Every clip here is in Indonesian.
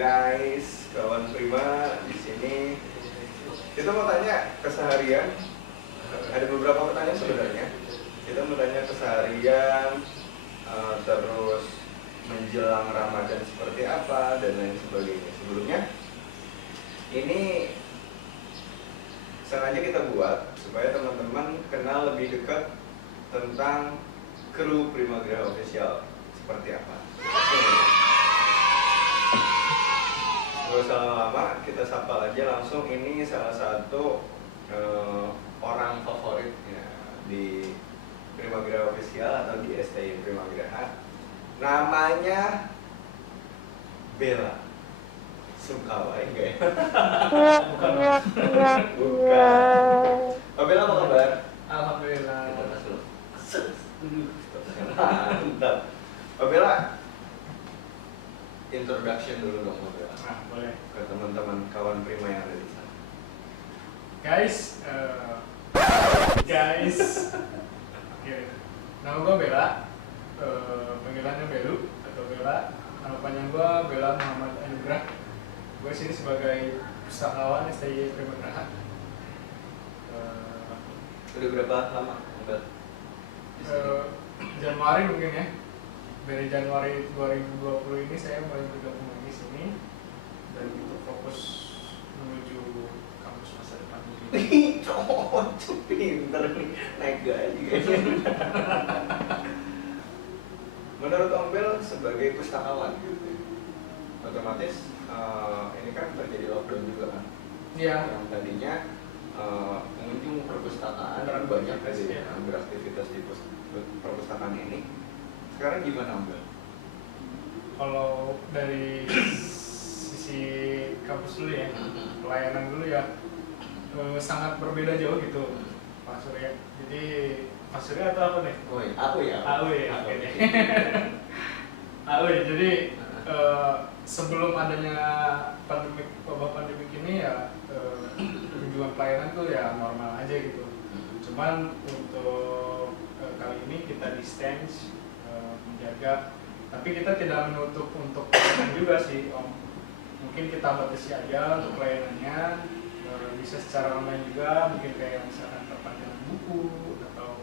guys, kawan Prima di sini. Kita mau tanya keseharian. Ada beberapa pertanyaan sebenarnya. Kita mau tanya keseharian, terus menjelang Ramadan seperti apa dan lain sebagainya. Sebelumnya, ini sengaja kita buat supaya teman-teman kenal lebih dekat tentang kru Primagraha Official seperti apa. Gak usah lama-lama, kita sapa aja langsung. Ini salah satu orang favorit ya, di Primagraha Official atau di STI Primagraha. Namanya Bella Sungkawa, enggak ya? Bukan. Oh, Bella apa kabar? Alhamdulillah. Kita masuk. Mantap. Oh, Bella, introduction dulu dong, Bella. Nah, boleh. Ke teman-teman kawan Prima yang ada di sana. Guys, Oke. Nama gue Bella, panggilannya Belu atau Bella. Nama panjang gue Bella Muhammad Anugrah. Gue sini sebagai pustakawan STI Primagraha. Udah berapa lama, Bel? Januari mungkin ya. Dari Januari 2020 ini saya mulai bergabung di sini dan untuk fokus menuju kampus masa depan. Cocok, pinter nih, naik gaji kayaknya. Menurut Om Bel sebagai pustakawan, otomatis ini kan terjadi lockdown juga kan? Iya. Yang tadinya pengunjung perpustakaan kan banyak yang beraktivitas di perpustakaan ini. Sekarang gimana, Om Bel? Kalau dari sisi kampus dulu ya, pelayanan dulu ya, sangat berbeda jauh gitu, Pak Surya. Jadi Pak Surya atau apa nih? Oh iya, aku ya. Awe, oke deh. Awe, jadi sebelum adanya wabah pandemik ini ya, kunjungan pelayanan tuh ya normal aja gitu. Cuman untuk kali ini kita distance, menjaga, tapi kita tidak menutup untuk pelayanan juga sih, Om. Mungkin kita batasi aja untuk pelayanannya, bisa secara online juga, mungkin kayak misalkan perpanjangan buku atau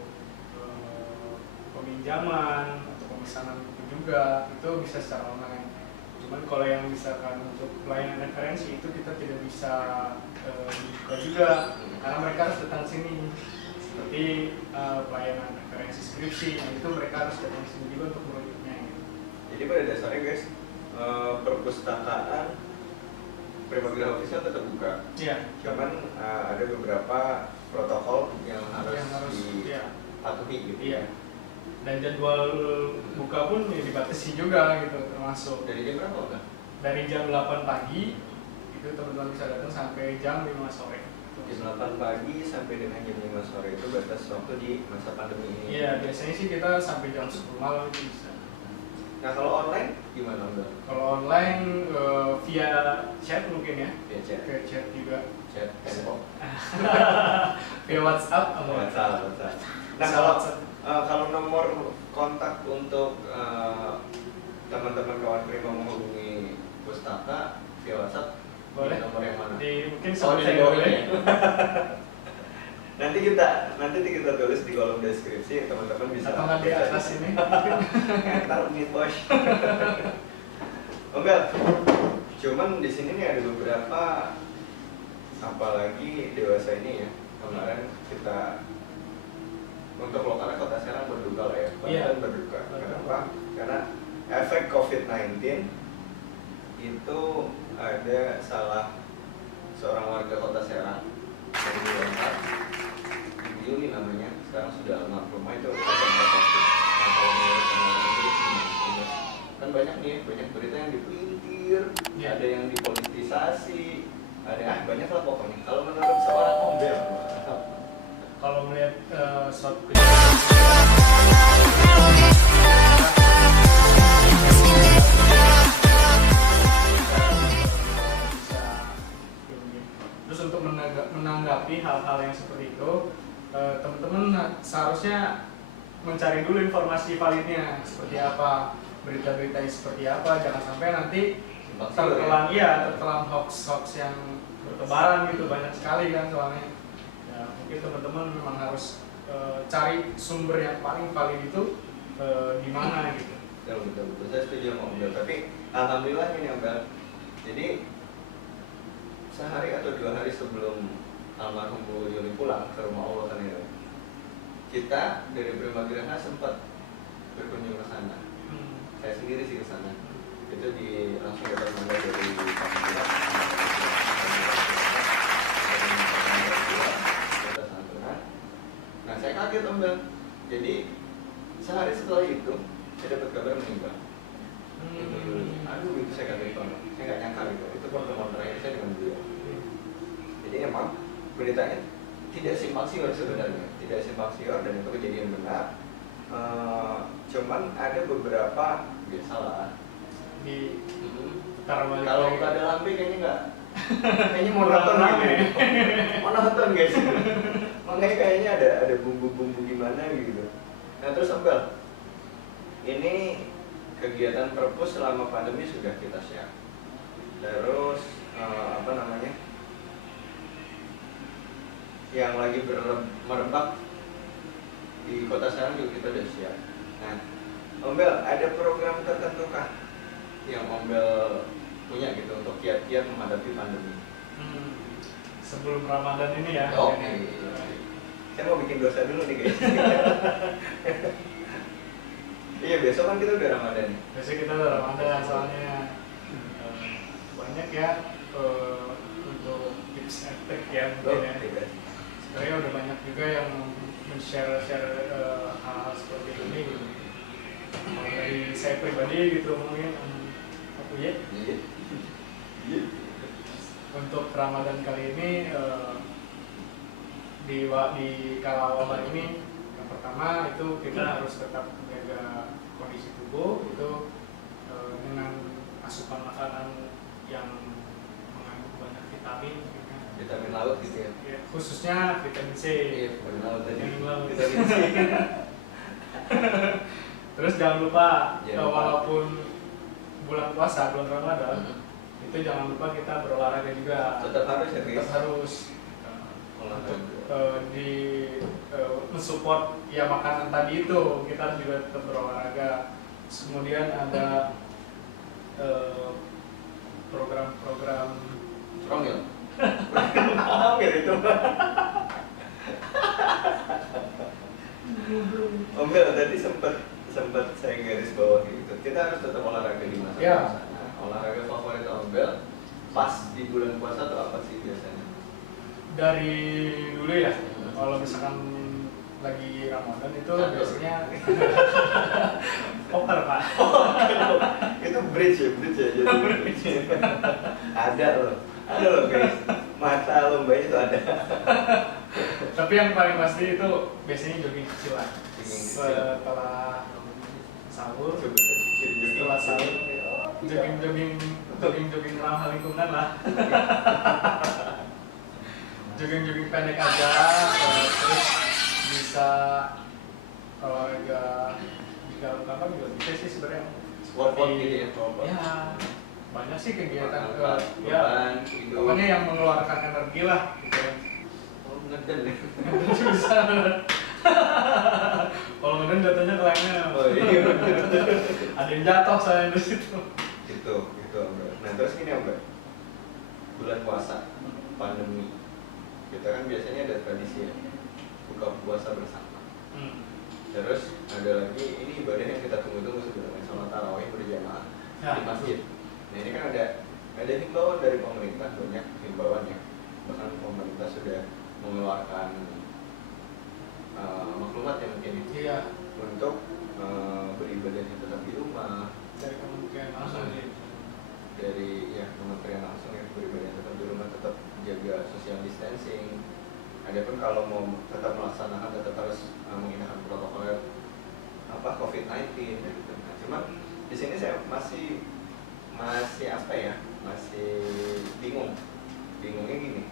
peminjaman atau pemesanan buku juga, itu bisa secara online. Cuman kalau yang misalkan untuk pelayanan referensi itu kita tidak bisa buka juga, karena mereka harus datang sini. Seperti pelayanan referensi skripsi, nah itu mereka harus datang sini juga untuk merujuknya. Jadi pada dasarnya guys, perpustakaan Primagraha Official tetap buka. Iya. Cuman ada beberapa protokol yang harus dipatuhi gitu. Iya. Dan jadwal buka pun ya dibatasi juga gitu, termasuk. Dari jam berapa udah? Dari jam 8 pagi itu teman-teman bisa datang sampai jam 5 sore. Jam 8 pagi sampai dengan jam 5 sore itu batas waktu di masa pandemi ini. Iya, biasanya sih kita sampai jam 10 malam itu bisa. Nah kalau online gimana, Mbak? Kalau online via chat mungkin ya. Via chat. Via chat juga. Chat handphone. Via WhatsApp sama WhatsApp. Nah kalau nomor kontak untuk teman-teman kawan Prima menghubungi pustaka via WhatsApp, boleh. di nomor yang mana? Mungkin di bawah ya. nanti kita tulis di kolom deskripsi, teman-teman bisa. Atau nggak di atas ini? Taruh di bos. Enggak. Cuman di sini nih ada beberapa, apalagi dewasa ini ya. Kemarin kita untuk lokalnya Kota Serang berduka lah ya. Banten berduka. Kenapa? Karena efek COVID-19 itu ada salah seorang warga Kota Serang dari Lengkap, Ibu Yuli namanya, sekarang sudah almarhumah itu terkena COVID. Nah kalau menurut teman-teman itu kan banyak nih, banyak berita yang dipelintir, ada yang dipolitisasi, ada banyak lah pokoknya. Kalau menurut seorang Om Bel, kalau melihat suatu terus untuk menanggapi hal-hal yang seperti itu, teman-teman seharusnya mencari dulu informasi validnya seperti apa, berita-beritanya seperti apa, jangan sampai nanti tertelan hoax yang bertebaran gitu, banyak sekali kan soalnya. Ya, mungkin teman-teman memang harus cari sumber yang paling valid itu di mana gitu. Betul. Saya setuju sama Om Bel. Tapi alhamdulillah ini Om Bel. Jadi sehari atau 2 hari sebelum almarhum Bu Yuli pulang ke rumah Allah kan ya, kita dari Primageraha sempat berkunjung ke sana. Saya sendiri sih ke sana. Itu langsung dapat mandat dari Pak Bupati. Nah, saya kaget Om Bel. Jadi sehari setelah itu saya dapat kabar meninggal. Aduh, itu saya kaget banget. Saya nggak nyangka gitu. Itu pertemuan terakhir saya dengan beliau. Jadi emang beritanya tidak simpang siur sebenarnya, tidak simpang siur dan itu kejadian benar. Cuman ada beberapa biasalah di balik kalau nggak ada lambe kayaknya monoton gitu. Monoton guys. Makanya kayaknya ada bumbu-bumbu gimana gitu. Nah terus Om Bel, ini kegiatan perpus selama pandemi sudah kita share. Terus yang lagi merebak di kota Serang juga kita udah share. Nah Om Bel, ada program tertentu kah yang Om Bel punya gitu untuk kiat-kiat menghadapi pandemi? Sebelum Ramadan ini ya. Oke. Saya mau bikin dosa dulu nih guys. Iya, besok kan kita udah Ramadan. Besok kita udah Ramadan, soalnya banyak ya untuk tips and trick ya mungkin ya. Sebenarnya udah banyak juga yang men-share hal-hal seperti ini gitu. Kalau dari saya pribadi gitu mungkin aku ya. Iya. Untuk Ramadan kali ini di kala wabah ini, yang pertama itu kita harus tetap menjaga kondisi tubuh itu dengan asupan makanan yang mengandung banyak vitamin gitu. Vitamin laut gitu ya. Khususnya vitamin C. Iya, vitamin laut tadi. Vitamin C. Terus jangan lupa walaupun bulan puasa, bulan Ramadan, itu jangan lupa kita berolahraga juga. Tetap harus ya, tetap harus untuk mensupport ya makanan tadi itu, kita harus juga tetap berolahraga. Kemudian ada program-program Promil. Promil itu. Om Bel tadi sempat saya garis bawah gitu. Kita harus tetap olahraga di masa puasa. Nah, olahraga favorit Om Bel pas di bulan puasa atau apa sih biasanya? Dari dulu ya, kalau misalkan lagi Ramadan itu biasanya poker Pak. Itu bridge ya jadi. Ada loh guys, mata lombanya itu ada. Tapi yang paling pasti itu biasanya jogging kecil lah. Setelah sahur, jogging ramah lingkungan lah. Jogging pendek aja, terus bisa kalau agak di dalam kamar juga bisa sih sebenarnya. Workout gitu ya? Ya, banyak sih kegiatan pokoknya yang mengeluarkan energi lah gitu. Ngeden ya? Bisa. Kalau ngeden jatuhnya ke lainnya. Iya. Ada yang jatuh saya di situ. Gitu Om Bel. Nah terus gini Om Bel, bulan puasa, pandemi, kita kan biasanya ada tradisi ya, buka puasa bersama. Terus ada lagi, ini ibadah yang kita tunggu-tunggu sebenarnya, sholat tarawih berjamaah di masjid. Nah ini kan ada himbauan dari pemerintah, banyak himbauannya. Bahkan pemerintah sudah mengeluarkan maklumat yang mungkin untuk beribadahnya tetap di rumah. Dari kementerian langsung dari kementerian langsung yang beribadah tetap di rumah, tetap jaga social distancing. Adapun kalau mau tetap melaksanakan tetap harus menggunakan protokol COVID-19 gitu. Nah, cuman di sini saya masih bingung. Bingungnya gini.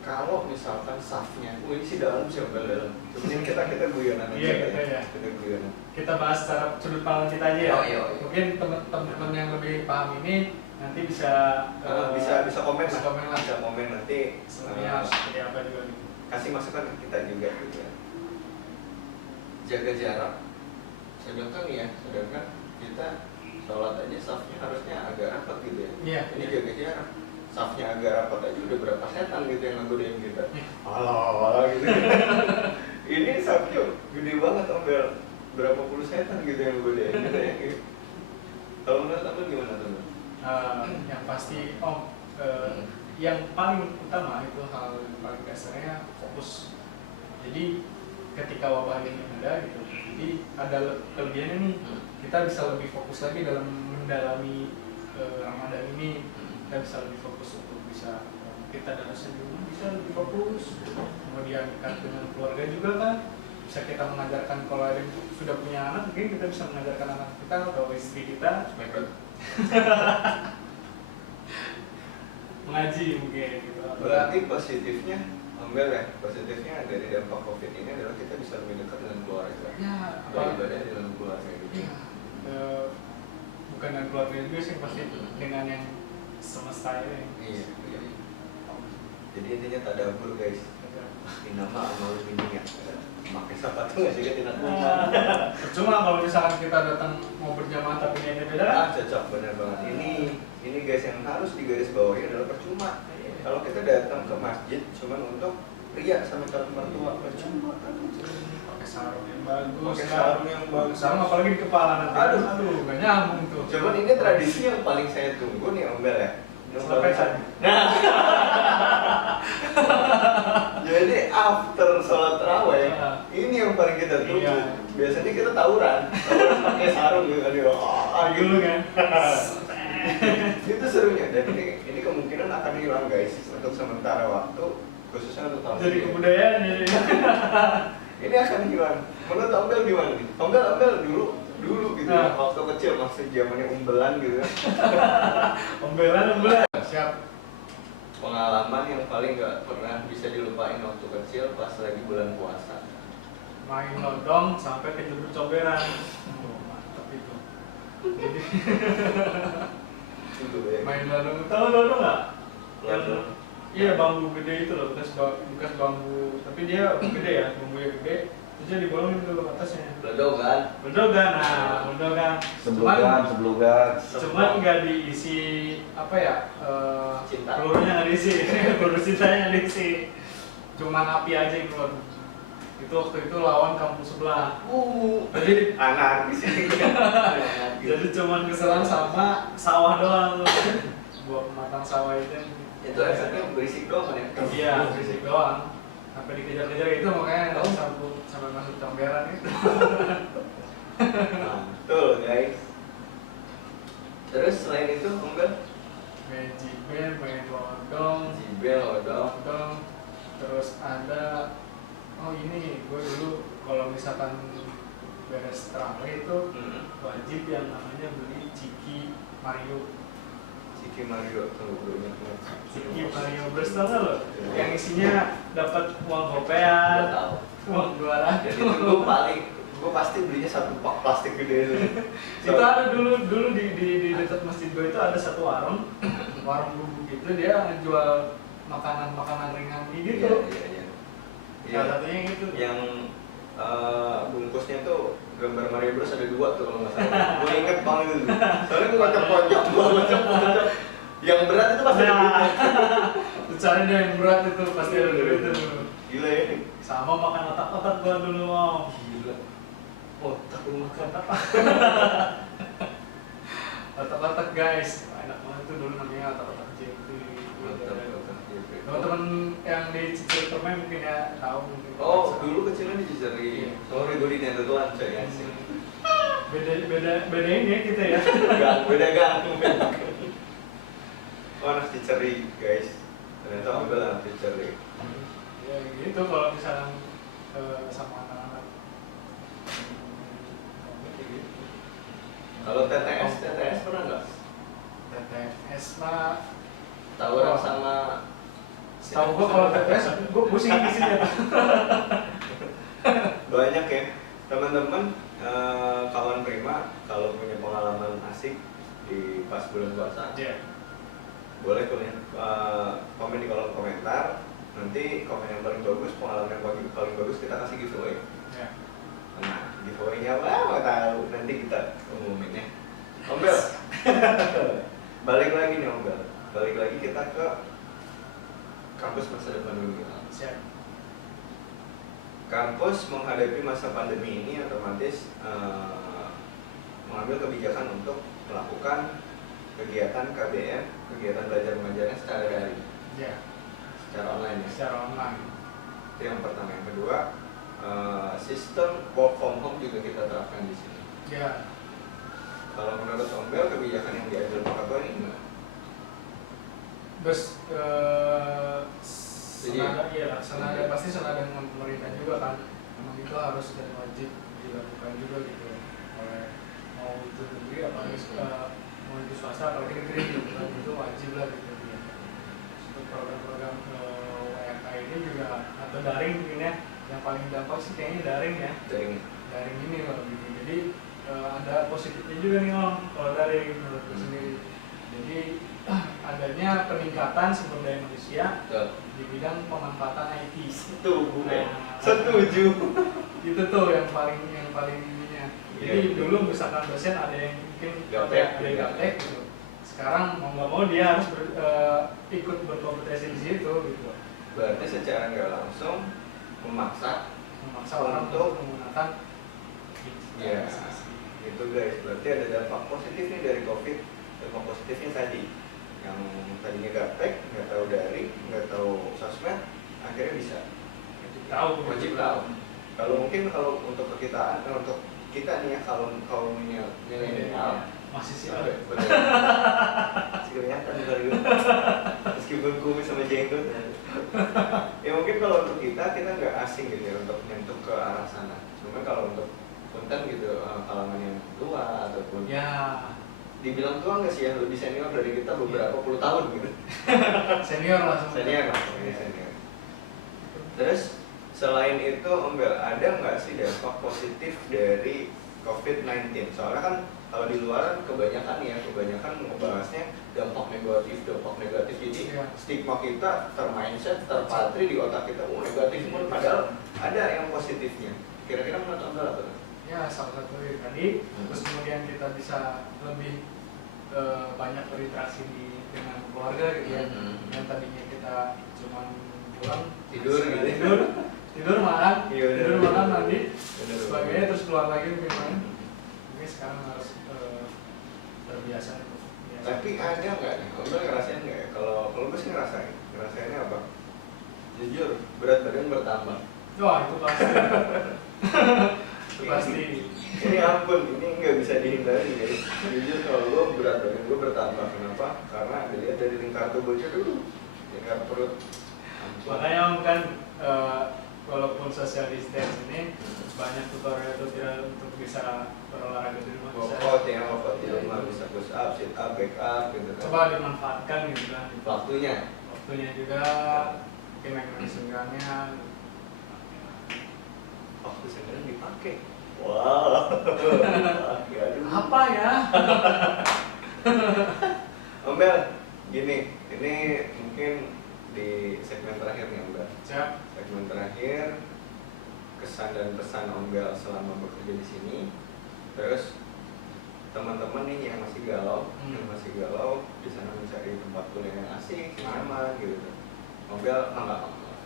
Kalau misalkan safnya, ini sih dalam sih dalam. Kemudian kita kita guyonan aja. Iya, kita ya. Kita guyonan. Kita bahas secara sudut pandang kita aja ya. Oh, iya. Mungkin teman-teman yang lebih paham ini nanti bisa bisa komen bisa lah. komen lah. Bisa komen nanti. Sebenarnya harus seperti apa juga gitu. Kasih masukan ke kita juga gitu ya. Jaga jarak. Sedangkan kita sholat aja safnya harusnya agak rapat gitu ya. Iya. Ini jaga jarak. Safnya agak rapat aja udah berapa setan gitu yang ngegodain kita. Alah gitu. Ini safnya gede banget Bel. Berapa puluh setan gitu yang ngegodain kita ya. Kalau menurut Abel gimana teman? Yang pasti yang paling utama itu hal yang paling dasarnya fokus. Jadi ketika wabah ini ada gitu, jadi ada kelebihannya nih, kita bisa lebih fokus lagi dalam mendalami Ramadan ini. Kita bisa lebih fokus untuk bisa kita dalam senyum bisa lebih fokus, kemudian dekat dengan keluarga juga kan, bisa kita mengajarkan kalau ada yang sudah punya anak, mungkin kita bisa mengajarkan anak kita atau istri kita mengaji mungkin gitu. Berarti positifnya positifnya dari dampak COVID ini adalah kita bisa lebih dekat dengan keluarga. Ya, beribadah dengan keluarga gitu. Ya, bukan dengan keluarga juga sih, pasti dengan yang semesta ini. Iya. Jadi intinya tadabbur guys. Inama amal dunia. Pakai sepatu nggak sih tidak Cuma kalau misalkan kita datang mau berjamaah tapi ini beda. Cocok benar banget. Ini guys yang harus digaris bawahi adalah percuma. Kalau kita datang ke masjid cuma untuk ria sama calon mertua, percuma kan. Pakai sarung yang bagus. Sama apalagi di kepala nanti. Aduh, gak nyambung tuh. Cuman ini tradisi yang paling saya tunggu nih Om Bel ya. Nah, jadi after sholat tarawih ini yang paling kita tunggu. Iya. Biasanya kita tawuran pakai sarung gitu kan. Dulu kan. Itu serunya. Dan ini kemungkinan akan hilang guys untuk sementara waktu, khususnya untuk tahun Jadi ini. kebudayaan ya. Ini akan hilang. Menurut Om Bel gimana nih? Om Bel dulu gitu ya, waktu kecil masih zamannya umbelan gitu. Umbelan. Siap. Pengalaman yang paling gak pernah bisa dilupain waktu kecil pas lagi bulan puasa. Main lodong sampai kejebur comberan. Mantap itu. Jadi main lodong, tahu lodong nggak? Lodong. Iya, bambu gede itu loh, bekas bambu, tapi dia gede ya, bambunya gede. Terus dibolongin dulu atasnya. Ledogan, nah, ledogan. Cuman nggak diisi apa ya? Cinta. Pelurunya nggak diisi, peluru cintanya nggak diisi. Cuman api aja yang keluar. Itu waktu itu lawan kampung sebelah. Jadi anarkis. jadi cuman keselan sama sawah doang tuh. Buat matang sawah itu. Itu efeknya berisik doang kan ya? Iya, berisik doang. Sampai dikejar-kejar itu makanya sampai masuk comberan itu. Betul guys. Terus selain itu enggak? Main jibel, main lodong. Terus ada ini gue dulu kalau misalkan beres terawih itu wajib yang namanya beli Ciki Mario. Ciki Mario, Ciki Mario Bros tau gak lo? Yang isinya dapat uang gopean, uang jualan. Jadi itu gue pasti belinya satu pak plastik gede itu. Itu ada dulu di dekat masjid gue itu ada satu warung bubuk gitu, dia ngejual makanan ringan gitu. Iya. Salah satunya yang itu. Yang bungkusnya tuh gambar Mario Bros ada 2 tuh kalau nggak salah. Gue inget banget itu. Soalnya gue ngocok. Yang berat itu pasti ada duitnya. Cari dia yang berat itu pasti ada duitnya dulu. Gila ya. Sama makan otak-otak gua dulu mau. Gila. Otak lu makan apa? Otak-otak guys. Enak banget tuh dulu namanya otak-otak JP. Teman-teman yang di Cicil permen mungkin ya tahu mungkin. Oh, dulu kecilnya di Ciseri. Sorry, gue di Netherlands coy. Beda ini ya kita ya. Beda gang. Oh, anak Ciseri guys. Ternyata ambil anak Ciseri. Ya gitu kalau misalnya sama anak-anak. Kalau TTS pernah nggak? TTS mah Tawuran sama. Tahu gua kalau TTS, gua pusing di sini ya. banyak ya teman-teman. Kawan Prima kalau punya pengalaman asik di pas bulan puasa, boleh komen di kolom komentar. Nanti komen yang paling bagus, pengalaman yang paling bagus kita kasih giveaway. Nah, giveaway-nya apa? Mau tahu? Nanti kita umumin ya. Om Bel, balik lagi nih Om Bel. Balik lagi kita ke kampus masa depan dulu. Kampus menghadapi masa pandemi ini otomatis mengambil kebijakan untuk melakukan kegiatan KBM, kegiatan belajar mengajarnya secara daring, secara online ya. Secara online. Itu yang pertama. Yang kedua, sistem work from home juga kita terapkan di sini. Kalau menurut Om Bel, kebijakan yang diambil Pak Ketua ini gimana? Senada pasti senada dengan pemerintah juga kan. Memang itu harus dan wajib dilakukan juga gitu oleh mau itu negeri apalagi mau itu swasta apalagi negeri gitu kan, itu wajib lah gitu ya. Untuk program-program WFH ini juga atau daring mungkin ya, yang paling dampak sih kayaknya daring ya. Daring ini kalau gitu. Jadi ada positifnya juga nih Om kalau daring menurutku sendiri. Jadi adanya peningkatan sumber daya manusia di bidang pemanfaatan IT. Setuju. Itu tuh yang paling ininya. Jadi dulu misalkan dosen ada yang mungkin gaptek gitu. Sekarang mau nggak mau dia harus ikut berkompetisi di situ gitu. Berarti secara nggak langsung memaksa orang untuk menggunakan gitu guys. Berarti ada dampak positif nih dari COVID. Dampak positifnya tadi yang tadinya gaptek, nggak tahu daring, nggak tahu sosmed, akhirnya bisa wajib tahu. Kalau mungkin kalau untuk kita nih ya, kalau milenial masih sih kelihatan kali meskipun kumis sama jenggot ya mungkin kalau untuk kita nggak asing gitu ya untuk nyentuh ke arah sana. Cuma kalau untuk konten gitu kalangan yang tua ataupun dibilang tua nggak sih ya, lebih senior dari kita beberapa puluh tahun gitu. Senior lah. Terus selain itu Om Bel, ada nggak sih dampak positif dari COVID-19? Soalnya kan kalau di luar kebanyakan ngebahasnya dampak negatif. Jadi stigma kita termindset, terpatri di otak kita, negatif pun padahal ada yang positifnya. Kira-kira menurut Om Bel apa? Ya salah satu tadi, terus kemudian kita bisa lebih banyak berinteraksi dengan keluarga gitu ya. Yang tadinya kita cuma pulang tidur makan mandi sebagainya terus keluar lagi mungkin ini sekarang harus terbiasa. Tapi ada nggak nih? Om Bel ngerasain nggak ya? Kalau gue sih ngerasainnya apa? Jujur, berat badan bertambah. Wah itu pasti. Pasti. Ini ampun, ini nggak bisa dihindari guys. Jujur kalau gue berat badan gue bertambah. Kenapa? Karena dilihat dari lingkar tubuhnya dulu, lingkar perut. Makanya Om kan walaupun social distance ini banyak tutorial untuk bisa berolahraga di rumah. Workout di rumah bisa push up, sit up, back up gitu kan. Coba dimanfaatkan gitu kan. Waktunya juga mungkin naik senggangnya. Waktu senggangnya dipakai. Wow. Apa ya? Om Bel, gini, ini mungkin di segmen terakhir nih Om Bel. Siap. Segmen terakhir, kesan dan pesan Om Bel selama bekerja di sini. Terus teman-teman nih yang masih galau, di sana mencari tempat kuliah yang asik, nyaman gitu. Om Bel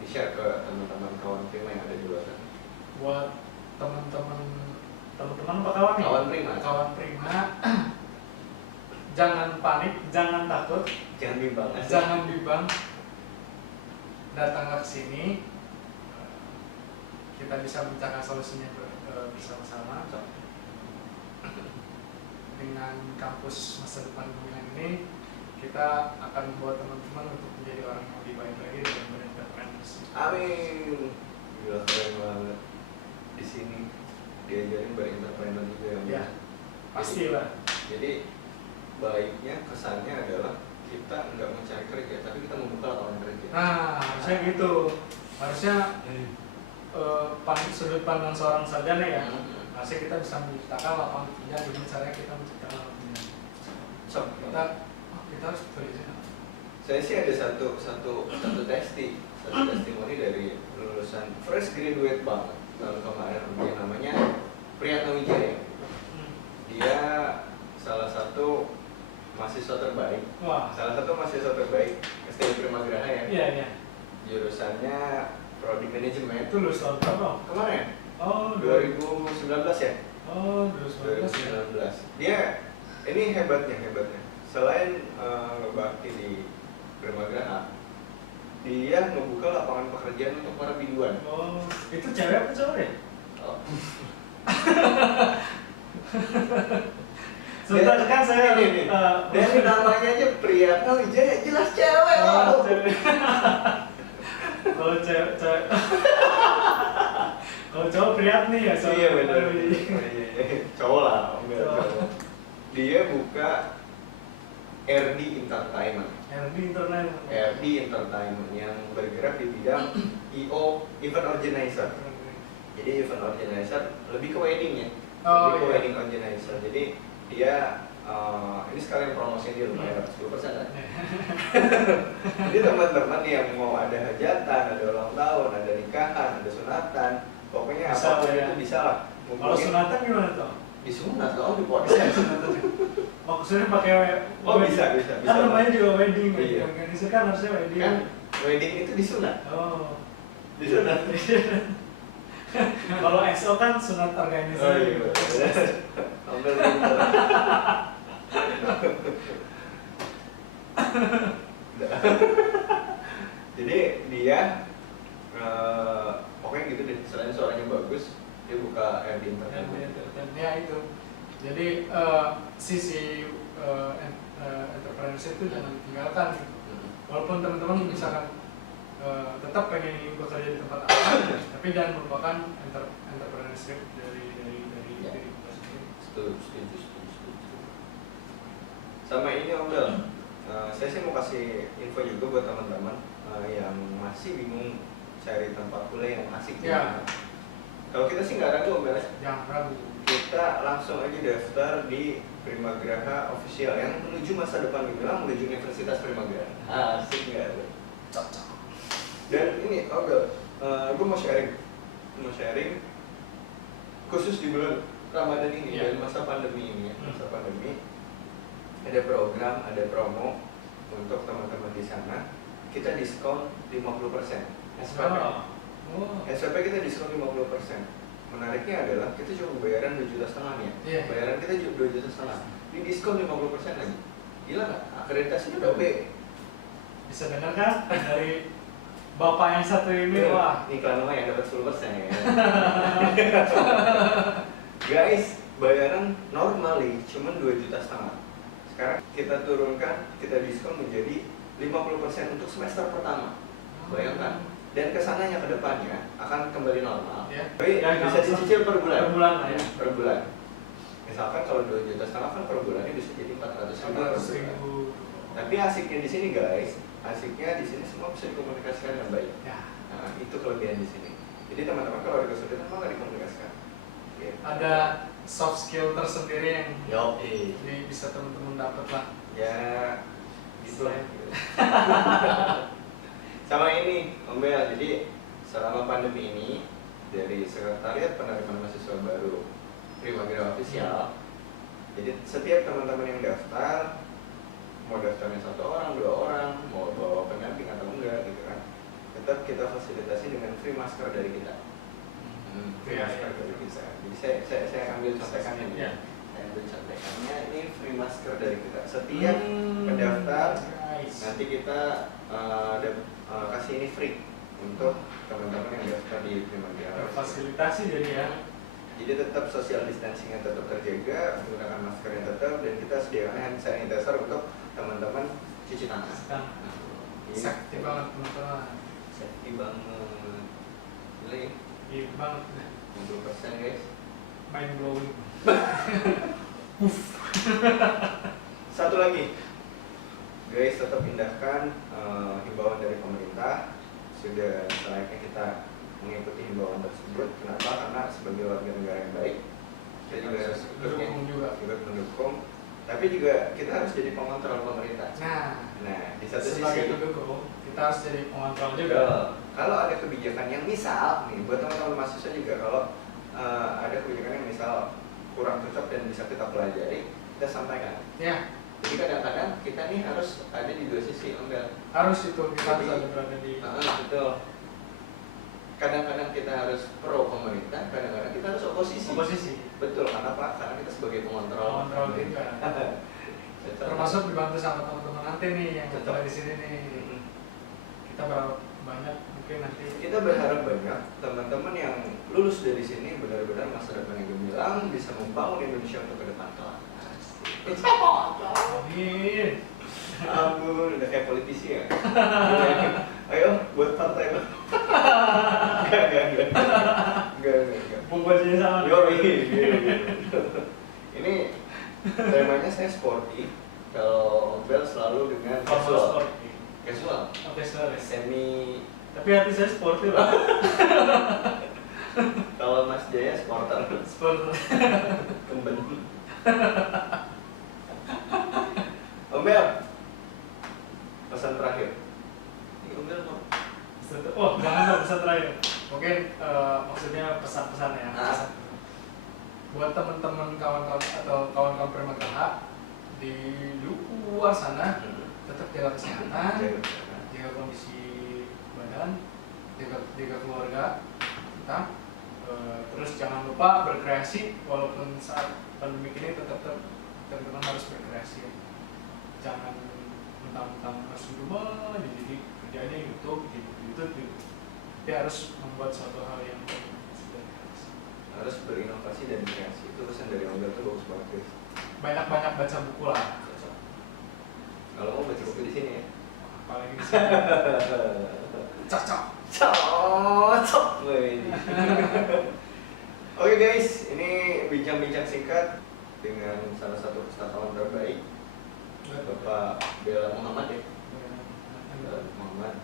di-share ke teman-teman kawan Prima yang ada di luar sana. Buat teman-teman apa kawan nih? Kawan Prima. Jangan panik, jangan takut, jangan bimbang. Datanglah ke sini, kita bisa mencari solusinya bersama-sama. Dengan kampus masa depan ini, kita akan membuat teman-teman untuk menjadi orang yang lebih baik lagi dalam berentrepreneur. Amin. Gila keren banget. Di sini diajarin berentrepreneur juga ya. Pastilah. Jadi baiknya kesannya adalah kita nggak mencari kerja, tapi kita membuka lapangan kerja. Nah, harusnya gitu. Harusnya sudut pandang seorang sarjana ya, masih kita bisa menciptakan lapangan kerja dengan cara kita menciptakan lapangan kerja. So, Kita harus berizin. saya sih ada satu testimoni dari lulusan fresh graduate banget tahun kemarin, dia namanya Priyatno Wijaya. Dia salah satu mahasiswa terbaik. Wah. Salah satu mahasiswa terbaik STI Primagraha ya. Iya, iya. Jurusannya Prodi Manajemen. Itu lulus tahun berapa? Kemarin? Oh, 2019 ya? Oh, 2019 ya. 2019. Dia ini hebatnya. Selain ngebakti di Primagraha, dia ngebuka lapangan pekerjaan untuk para biduan. Oh, itu cewek apa cowok ya? Oh. Sebentar kan saya ini. Dari namanya aja Priyatno Wijaya, jelas cewek. Oh, cewek. Kalau cewek kalau cowok Priyatni ya. Iya benar. Cowok lah, enggak cowok. Dia buka RD Entertainment. RD Entertainment yang bergerak di bidang EO, event organizer. Jadi event organizer lebih ke wedding ya. Lebih ke wedding organizer. Jadi dia ini sekalian promosinya dia lumayan 10% kan. Jadi teman-teman yang mau ada hajatan, ada ulang tahun, ada nikahan, ada sunatan, pokoknya apapun itu bisa lah. Kalau sunatan gimana tuh? Disunat loh, di podcast. Maksudnya pakai bisa. Kan namanya juga wedding. Iya. Organisasi kan harusnya wedding. Kan wedding itu disunat. Oh. Disunat. Kalau XO kan sunat organisasi. Oh iya. Ambil pintar. Jadi dia pokoknya gitu deh, selain suaranya bagus, dia buka RD Entertainment. Ya itu. Jadi sisi entrepreneurship itu jangan ditinggalkan. Walaupun teman-teman misalkan tetap pengen bekerja di tempat apa, tapi jangan melupakan entrepreneurship dari diri kita sendiri. Setuju. Sama ini Om Bel, saya sih mau kasih info juga buat teman-teman yang masih bingung cari tempat kuliah yang asik. Ya. Kalau kita sih nggak ragu Om Bel. Jangan ragu. Kita langsung aja daftar di Primagraha Official yang menuju masa depan gemilang, menuju Universitas Primagraha. Asik nggak tuh? Cocok. Dan ini Om Bel, gue mau sharing khusus di bulan Ramadan ini dan masa pandemi ini ya. Masa pandemi ada program, ada promo untuk teman-teman di sana. Kita diskon 50% SPP. SPP kita diskon 50%. Menariknya adalah kita cuma bayaran 2,5 juta nih ya. Bayaran kita 2,5 juta. Di diskon 50% lagi. Gila nggak? Akreditasinya udah B. Bisa dengar kan dari bapak yang satu ini? Wah, iklan yang dapat 10%. Guys, bayaran normally cuma 2,5 juta. Sekarang kita turunkan, kita diskon menjadi 50% untuk semester pertama. Bayangkan. Dan kesananya ke depannya akan kembali normal. Tapi bisa dicicil per bulan. Per bulan lah ya. Per bulan. Misalkan kalau 2,5 juta kan per bulannya bisa jadi 400.000. Tapi asiknya di sini guys, asiknya di sini semua bisa dikomunikasikan dengan baik. Nah, itu kelebihan di sini. Jadi teman-teman kalau ada kesulitan mau nggak dikomunikasikan. Ada soft skill tersendiri yang ini bisa teman-teman dapat lah. Ya, gitu lah. Sama ini, Om Bel, jadi selama pandemi ini dari Sekretariat Penerimaan Mahasiswa Baru Primagraha Official, jadi setiap teman-teman yang daftar, mau daftarnya 1 orang, 2 orang, mau bawa pendamping atau enggak gitu kan, tetap kita fasilitasi dengan free masker dari kita. Free masker dari kita. Jadi saya ambil contekannya nih. Saya ambil contekannya, ini free masker dari kita. Setiap pendaftar nanti kita kasih ini free untuk teman-teman yang daftar di Primagraha. Fasilitasi jadi ya. Jadi tetap social distancing yang tetap terjaga, menggunakan masker yang tetap, dan kita sediakan hand sanitizer untuk teman-teman cuci tangan. Sakti banget teman-teman. Sakti banget. Gila ya? Iya banget. 50% guys. Mind blowing. Satu lagi. Guys, tetap indahkan himbauan dari pemerintah. Sudah selayaknya kita mengikuti himbauan tersebut. Kenapa? Karena sebagai warga negara yang baik kita juga harus ikut mendukung, tapi juga kita harus jadi pengontrol pemerintah. Nah di satu sebagai sisi pendukung kita harus jadi pengontrol juga. Kalau ada kebijakan yang misal nih buat teman-teman mahasiswa juga, kalau ada kebijakan yang misal kurang cocok dan bisa kita pelajari, kita sampaikan. Ya. Jadi kadang-kadang kita nih harus ada di dua sisi, enggak? Harus itu kita harus ada berada di. Betul. Kadang-kadang kita harus pro pemerintah, kadang-kadang kita harus oposisi. Betul. Kenapa? Karena kita sebagai pengontrol. Pengontrol juga. Termasuk dibantu sama teman-teman nanti nih yang ada di sini nih. Kita berharap banyak mungkin nanti. Kita berharap banyak teman-teman yang lulus dari sini benar-benar masa depan yang gemilang, bisa membangun Indonesia untuk ke depan kelak. Amin. Ampun, udah kayak politisi ya. Ayo buat partai lo. Enggak. Pembajinya sama. Yo, ini temanya saya sporty. Kalau Bel selalu dengan casual. Casual. Semi. Tapi hati saya sporty lah. Kalau Mas Jaya sporter. Kemben. Om Bel, pesan terakhir. Ini Om Bel mau. Oh, jangan dong pesan terakhir. Mungkin maksudnya pesan-pesan ya. Buat teman-teman kawan-kawan atau kawan-kawan Primageraha di luar sana, tetap jaga kesehatan, jaga kondisi badan, jaga keluarga kita. Terus jangan lupa berkreasi, walaupun saat pandemi ini tetap teman-teman harus berkreasi. Jangan mentang-mentang harus di rumah, jadi kerjanya YouTube. Dia harus membuat suatu hal yang harus berinovasi dan kreasi. Itu pesan dari Om Bel tuh bagus banget. Banyak-banyak baca buku lah. Kalau mau baca buku di sini ya. Apalagi di sini. Cocok. Oke guys, ini bincang-bincang singkat dengan salah satu pustakawan terbaik, Bapak Bella Muhammad ya. Muhammad.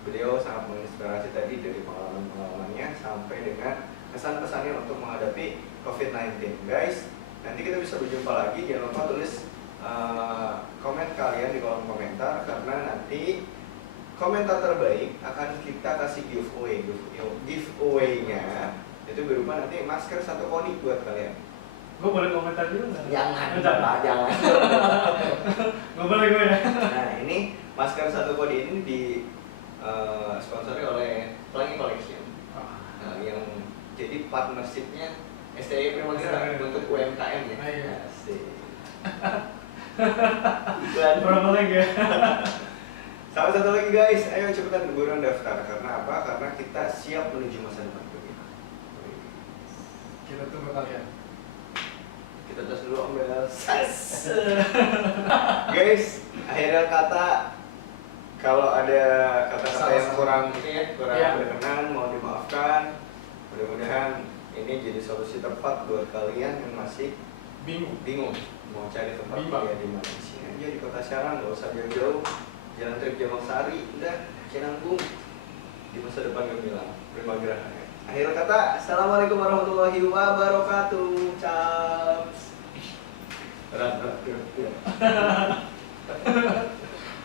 Beliau sangat menginspirasi tadi dari pengalaman-pengalamannya sampai dengan kesan-pesannya untuk menghadapi COVID-19. Guys, nanti kita bisa berjumpa lagi. Jangan lupa tulis komen kalian di kolom komentar, karena nanti komentar terbaik akan kita kasih giveaway. Giveaway-nya itu berupa nanti masker 1 kodi buat kalian. Gue boleh komentar juga nggak? Jangan. Gue boleh gue ya. Nah ini masker 1 kodi ini di sponsori oleh Pelangi Collection, yang jadi partnershipnya STI Primageraha untuk UMKM ya. Asik. Berapa lagi ya? Sama satu lagi guys, ayo cepetan buruan daftar. Karena apa? Karena kita siap menuju masa depan kita. Kita tunggu kalian. Kita tes dulu Om Bel. Guys, akhirnya kata, kalau ada kata-kata yang kurang berkenan mohon dimaafkan. Mudah-mudahan ini jadi solusi tepat buat kalian yang masih bingung mau cari tempat kuliah di mana. Di sini aja di Kota Serang, nggak usah jauh-jauh. Jalan Trip Jamal Sari, udah Cinanggung, di masa depan gemilang Primageraha. Akhir kata, assalamualaikum warahmatullahi wabarakatuh. Caps.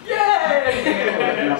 Yeay.